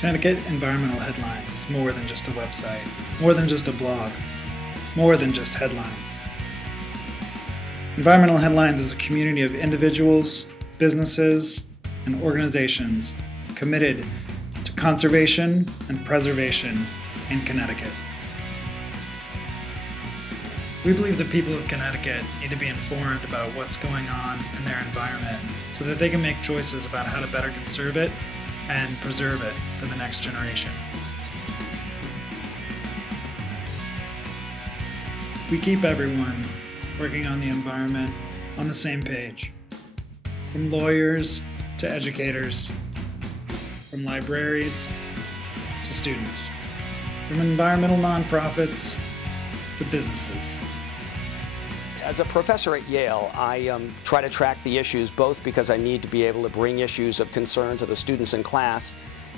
Connecticut Environmental Headlines is more than just a website, more than just a blog, more than just headlines. Environmental Headlines is a community of individuals, businesses, and organizations committed to conservation and preservation in Connecticut. We believe the people of Connecticut need to be informed about what's going on in their environment so that they can make choices about how to better conserve it and preserve it for the next generation. We keep everyone working on the environment on the same page, from lawyers to educators, from libraries to students, from environmental nonprofits to businesses. As a professor at Yale, I try to track the issues both because I need to be able to bring issues of concern to the students in class,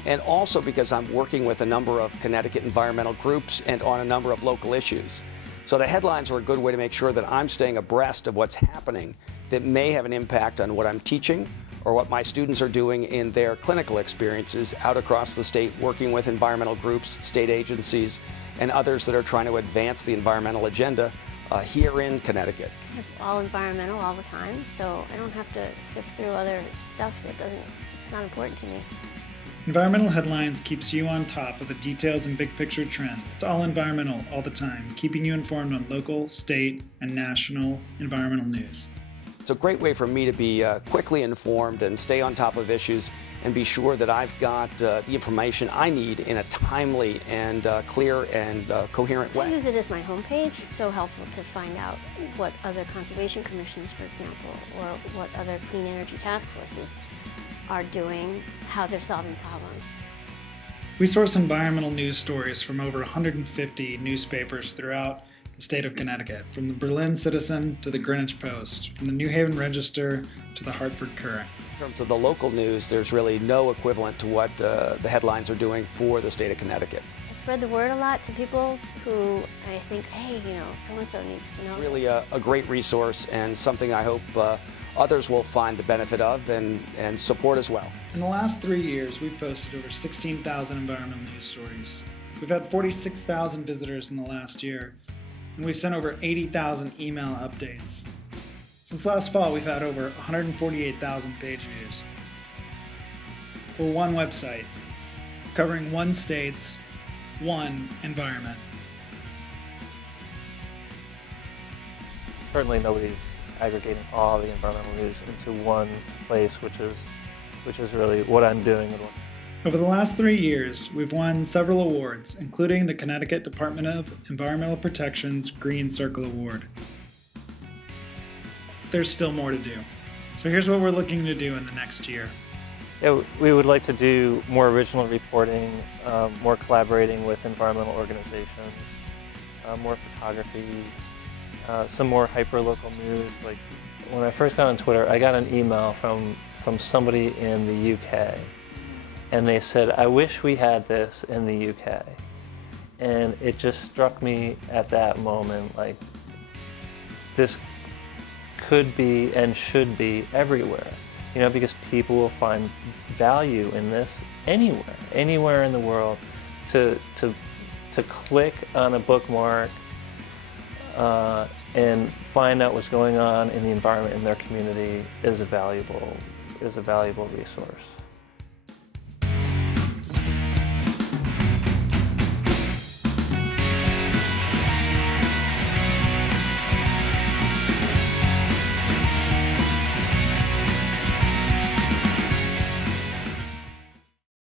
and also because I'm working with a number of Connecticut environmental groups and on a number of local issues. So the headlines are a good way to make sure that I'm staying abreast of what's happening that may have an impact on what I'm teaching or what my students are doing in their clinical experiences out across the state, working with environmental groups, state agencies, and others that are trying to advance the environmental agenda here in Connecticut. It's all environmental all the time, so I don't have to sift through other stuff it's not important to me. Environmental Headlines keeps you on top of the details and big picture trends. It's all environmental all the time, keeping you informed on local, state, and national environmental news. It's a great way for me to be quickly informed and stay on top of issues and be sure that I've got the information I need in a timely and clear and coherent way. I use it as my homepage. It's so helpful to find out what other conservation commissions, for example, or what other clean energy task forces are doing, how they're solving problems. We source environmental news stories from over 150 newspapers throughout the state of Connecticut, from the Berlin Citizen to the Greenwich Post, from the New Haven Register to the Hartford Courant. In terms of the local news, there's really no equivalent to what the headlines are doing for the state of Connecticut. I spread the word a lot to people who I think, hey, so-and-so needs to know. Really a great resource and something I hope others will find the benefit of and support as well. In the last 3 years, we've posted over 16,000 environmental news stories. We've had 46,000 visitors in the last year, and we've sent over 80,000 email updates. Since last fall, we've had over 148,000 page views. We're one website, covering one state's one environment. Certainly nobody's aggregating all the environmental news into one place, which is really what I'm doing. Over the last 3 years, we've won several awards, including the Connecticut Department of Environmental Protection's Green Circle Award. There's still more to do. So here's what we're looking to do in the next year. Yeah, we would like to do more original reporting, more collaborating with environmental organizations, more photography, some more hyper-local news. Like when I first got on Twitter, I got an email from somebody in the UK, and they said, "I wish we had this in the UK." And it just struck me at that moment, like this could be and should be everywhere, because people will find value in this anywhere in the world. To click on a bookmark and find out what's going on in the environment in their community is a valuable resource.